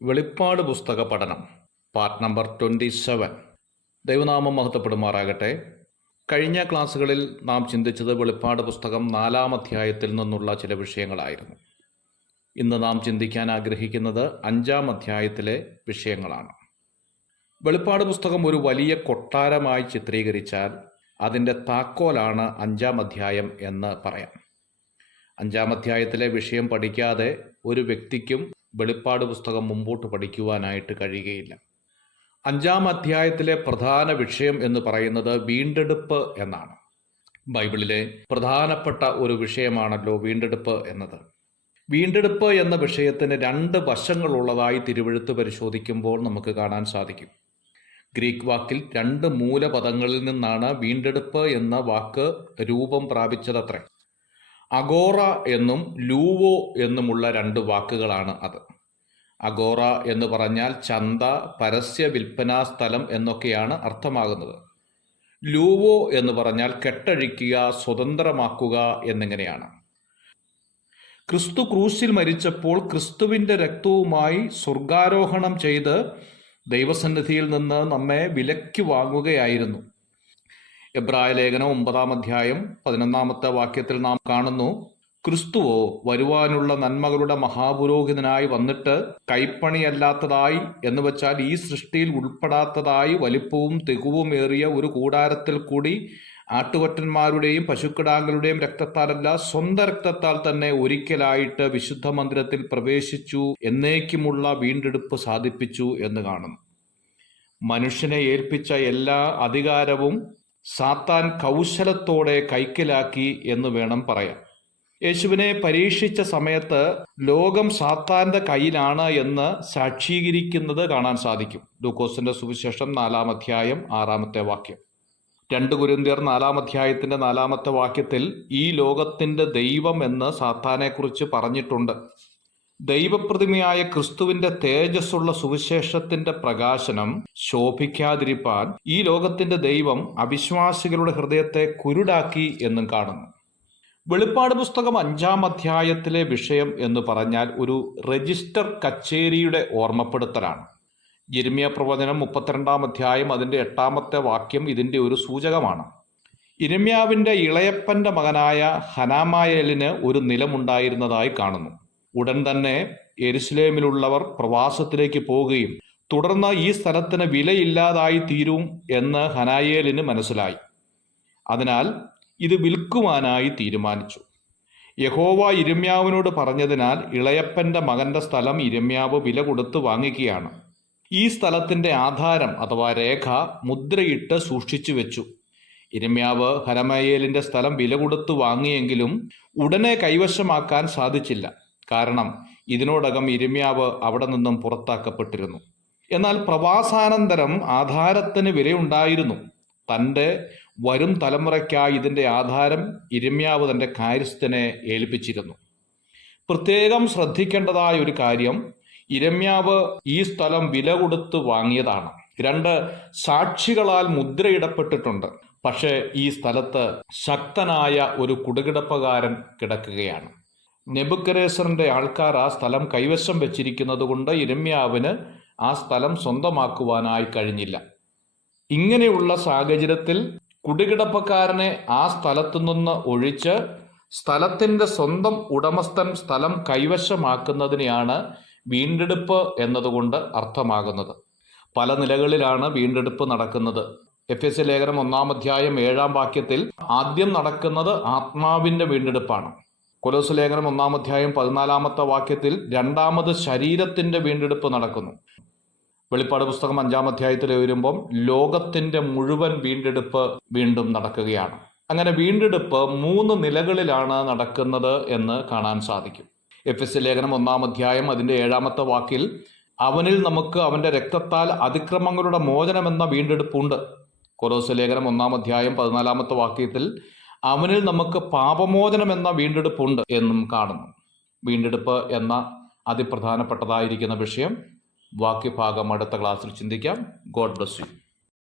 വെളിപ്പാട് പുസ്തക പഠനം പാർട്ട് നമ്പർ 27. ദൈവനാമം മഹത്വപ്പെടുമാറാകട്ടെ. കഴിഞ്ഞ ക്ലാസ്സുകളിൽ നാം ചിന്തിച്ചത് വെളിപ്പാട് പുസ്തകം 4-ാം അധ്യായത്തിൽ നിന്നുള്ള ചില വിഷയങ്ങളായിരുന്നു. ഇന്ന് നാം ചിന്തിക്കാൻ ആഗ്രഹിക്കുന്നത് 5-ാം അധ്യായത്തിലെ വിഷയങ്ങളാണ്. വെളിപ്പാട് പുസ്തകം ഒരു വലിയ കൊട്ടാരമായി ചിത്രീകരിച്ചാൽ അതിൻ്റെ താക്കോലാണ് 5-ാം അധ്യായം എന്ന് പറയാം. 5-ാം അധ്യായത്തിലെ വിഷയം പഠിക്കാതെ ഒരു വ്യക്തിക്കും വെളിപ്പാട് പുസ്തകം മുമ്പോട്ട് പഠിക്കുവാനായിട്ട് കഴിയുകയില്ല. 5-ാം അധ്യായത്തിലെ പ്രധാന വിഷയം എന്ന് പറയുന്നത് വീണ്ടെടുപ്പ് എന്നാണ്. ബൈബിളിലെ പ്രധാനപ്പെട്ട ഒരു വിഷയമാണല്ലോ വീണ്ടെടുപ്പ് എന്നത്. വീണ്ടെടുപ്പ് എന്ന വിഷയത്തിന് 2 വശങ്ങളുള്ളതായി തിരുവെഴുത്ത് പരിശോധിക്കുമ്പോൾ നമുക്ക് കാണാൻ സാധിക്കും. ഗ്രീക്ക് വാക്കിൽ 2 മൂലപദങ്ങളിൽ നിന്നാണ് വീണ്ടെടുപ്പ് എന്ന വാക്ക് രൂപം പ്രാപിച്ചതത്രേ. അഗോറ എന്നും ലൂവോ എന്നുമുള്ള 2 വാക്കുകളാണ് അത്. അഗോറ എന്ന് പറഞ്ഞാൽ ചന്ത, പരസ്യ വിൽപ്പനാ സ്ഥലം എന്നൊക്കെയാണ് അർത്ഥമാകുന്നത്. ലൂവോ എന്ന് പറഞ്ഞാൽ കെട്ടഴിക്കുക, സ്വതന്ത്രമാക്കുക എന്നിങ്ങനെയാണ്. ക്രിസ്തു ക്രൂശിൽ മരിച്ചപ്പോൾ ക്രിസ്തുവിൻ്റെ രക്തവുമായി സ്വർഗാരോഹണം ചെയ്ത് ദൈവസന്നിധിയിൽ നിന്ന് നമ്മെ വിലയ്ക്ക് വാങ്ങുകയായിരുന്നു. എബ്രായ ലേഖനം 9-ാം അധ്യായം 11-ാമത്തെ വാക്യത്തിൽ നാം കാണുന്നു, ക്രിസ്തുവോ വരുവാനുള്ള നന്മകളുടെ മഹാപുരോഹിതനായി വന്നിട്ട് കൈപ്പണിയല്ലാത്തതായി എന്ന് വെച്ചാൽ ഈ സൃഷ്ടിയിൽ ഉൾപ്പെടാത്തതായി വലിപ്പവും തികവുമേറിയ ഒരു കൂടാരത്തിൽ കൂടി ആട്ടുകൊറ്റന്മാരുടെയും പശുക്കിടാങ്ങളുടെയും രക്തത്താലല്ല സ്വന്തം രക്തത്താൽ തന്നെ ഒരിക്കലായിട്ട് വിശുദ്ധ മന്ദിരത്തിൽ പ്രവേശിച്ചു, എന്നേക്കുമുള്ള വീണ്ടെടുപ്പ് സാധിപ്പിച്ചു എന്ന് കാണുന്നു. മനുഷ്യനെ ഏൽപ്പിച്ച എല്ലാ അധികാരവും സാത്താൻ കൗശലത്തോടെ കൈക്കലാക്കി എന്ന് വേണം പറയാൻ. യേശുവിനെ പരീക്ഷിച്ച സമയത്ത് ലോകം സാത്താന്റെ കയ്യിലാണ് എന്ന് സാക്ഷീകരിക്കുന്നത് കാണാൻ സാധിക്കും. ലൂക്കോസിന്റെ സുവിശേഷം 4-ാം അധ്യായം 6-ാമത്തെ വാക്യം. 2 കൊരിന്ത്യർ 4-ാം അധ്യായത്തിന്റെ 4-ാമത്തെ വാക്യത്തിൽ ഈ ലോകത്തിന്റെ ദൈവം എന്ന് സാത്താനെക്കുറിച്ച് പറഞ്ഞിട്ടുണ്ട്. ദൈവപ്രതിമയായ ക്രിസ്തുവിന്റെ തേജസ്സുള്ള സുവിശേഷത്തിന്റെ പ്രകാശനം ശോഭിക്കാതിരിപ്പാൻ ഈ ലോകത്തിന്റെ ദൈവം അവിശ്വാസികളുടെ ഹൃദയത്തെ കുരുടാക്കി എന്നും കാണുന്നു. വെളിപ്പാട് പുസ്തകം 5-ാം അധ്യായത്തിലെ വിഷയം എന്ന് പറഞ്ഞാൽ ഒരു രജിസ്റ്റർ കച്ചേരിയുടെ ഓർമ്മപ്പെടുത്തലാണ്. യിരെമ്യാ പ്രവചനം 32-ാം അധ്യായം അതിൻ്റെ 8-ാമത്തെ വാക്യം ഇതിൻ്റെ ഒരു സൂചകമാണ്. യിരെമ്യാവിൻ്റെ ഇളയപ്പൻ്റെ മകനായ ഹനാമായേലിന് ഒരു നിലമുണ്ടായിരുന്നതായി കാണുന്നു. ഉടൻ തന്നെ യെരുശലേമിലുള്ളവർ പ്രവാസത്തിലേക്ക് പോവുകയും തുടർന്ന് ഈ സ്ഥലത്തിന് വിലയില്ലാതായി തീരും എന്ന് ഹനായേലിന് മനസ്സിലായി. അതിനാൽ ഇത് വിൽക്കുവാനായി തീരുമാനിച്ചു. യഹോവ യിരെമ്യാവിനോട് പറഞ്ഞതിനാൽ ഇളയപ്പൻ്റെ മകന്റെ സ്ഥലം യിരെമ്യാവ് വില കൊടുത്ത് വാങ്ങിക്കുകയാണ്. ഈ സ്ഥലത്തിന്റെ ആധാരം അഥവാ രേഖ മുദ്രയിട്ട് സൂക്ഷിച്ചു വെച്ചു. യിരെമ്യാവ് ഹനാമായേലിന്റെ സ്ഥലം വില കൊടുത്ത് വാങ്ങിയെങ്കിലും ഉടനെ കൈവശമാക്കാൻ സാധിച്ചില്ല. കാരണം ഇതിനോടകം യിരെമ്യാവ് അവിടെ നിന്നും പുറത്താക്കപ്പെട്ടിരുന്നു. എന്നാൽ പ്രവാസാനന്തരം ആധാരത്തിന് വിലയുണ്ടായിരുന്നു. തൻ്റെ വരും തലമുറയ്ക്കായി ഇതിൻ്റെ ആധാരം യിരെമ്യാവ് തൻ്റെ കാര്യസ്ഥനെ ഏൽപ്പിച്ചിരുന്നു. പ്രത്യേകം ശ്രദ്ധിക്കേണ്ടതായ ഒരു കാര്യം, യിരെമ്യാവ് ഈ സ്ഥലം വില കൊടുത്ത് വാങ്ങിയതാണ്. 2 സാക്ഷികളാൽ മുദ്രയിടപ്പെട്ടിട്ടുണ്ട്. പക്ഷേ ഈ സ്ഥലത്ത് ശക്തനായ ഒരു കുടികിടപ്പുകാരൻ കിടക്കുകയാണ്. നെബൂഖദ്നേസറിന്റെ ആൾക്കാർ ആ സ്ഥലം കൈവശം വെച്ചിരിക്കുന്നത് കൊണ്ട് യിരെമ്യാവിന് ആ സ്ഥലം സ്വന്തമാക്കുവാനായി കഴിഞ്ഞില്ല. ഇങ്ങനെയുള്ള സാഹചര്യത്തിൽ കുടികിടപ്പക്കാരനെ ആ സ്ഥലത്തു നിന്ന് ഒഴിച്ച് സ്ഥലത്തിൻ്റെ സ്വന്തം ഉടമസ്ഥൻ സ്ഥലം കൈവശമാക്കുന്നതിനെയാണ് വീണ്ടെടുപ്പ് എന്നതുകൊണ്ട് അർത്ഥമാകുന്നത്. പല നിലകളിലാണ് വീണ്ടെടുപ്പ് നടക്കുന്നത്. എഫെസ്യ ലേഖനം 1-ാം അധ്യായം 7-ാം വാക്യത്തിൽ ആദ്യം നടക്കുന്നത് ആത്മാവിൻ്റെ വീണ്ടെടുപ്പാണ്. കൊലോസ്യ ലേഖനം 1-ാം അധ്യായം 14-ാമത്തെ വാക്യത്തിൽ രണ്ടാമത് ശരീരത്തിന്റെ വീണ്ടെടുപ്പ് നടക്കുന്നു. വെളിപ്പാട് പുസ്തകം 5-ാം അധ്യായത്തിൽ വരുമ്പം ലോകത്തിന്റെ മുഴുവൻ വീണ്ടെടുപ്പ് വീണ്ടും നടക്കുകയാണ്. അങ്ങനെ വീണ്ടെടുപ്പ് 3 നിലകളിലാണ് നടക്കുന്നത് എന്ന് കാണാൻ സാധിക്കും. എഫെസ്യ ലേഖനം 1-ാം അധ്യായം അതിൻ്റെ 7-ാമത്തെ വാക്കിൽ അവനിൽ നമുക്ക് അവന്റെ രക്തത്താൽ അതിക്രമങ്ങളുടെ മോചനമെന്ന വീണ്ടെടുപ്പുണ്ട്. കൊലോസ്യ ലേഖനം 1-ാം അധ്യായം 14-ാമത്തെ വാക്യത്തിൽ അവനിൽ നമുക്ക് പാപമോചനം എന്ന വീണ്ടെടുപ്പുണ്ട് എന്നും കാണുന്നു. വീണ്ടെടുപ്പ് എന്ന അതിപ്രധാനപ്പെട്ടതായിരിക്കുന്ന വിഷയം വാക്യഭാഗം അടുത്ത ക്ലാസ്സിൽ ചിന്തിക്കാം. God bless you.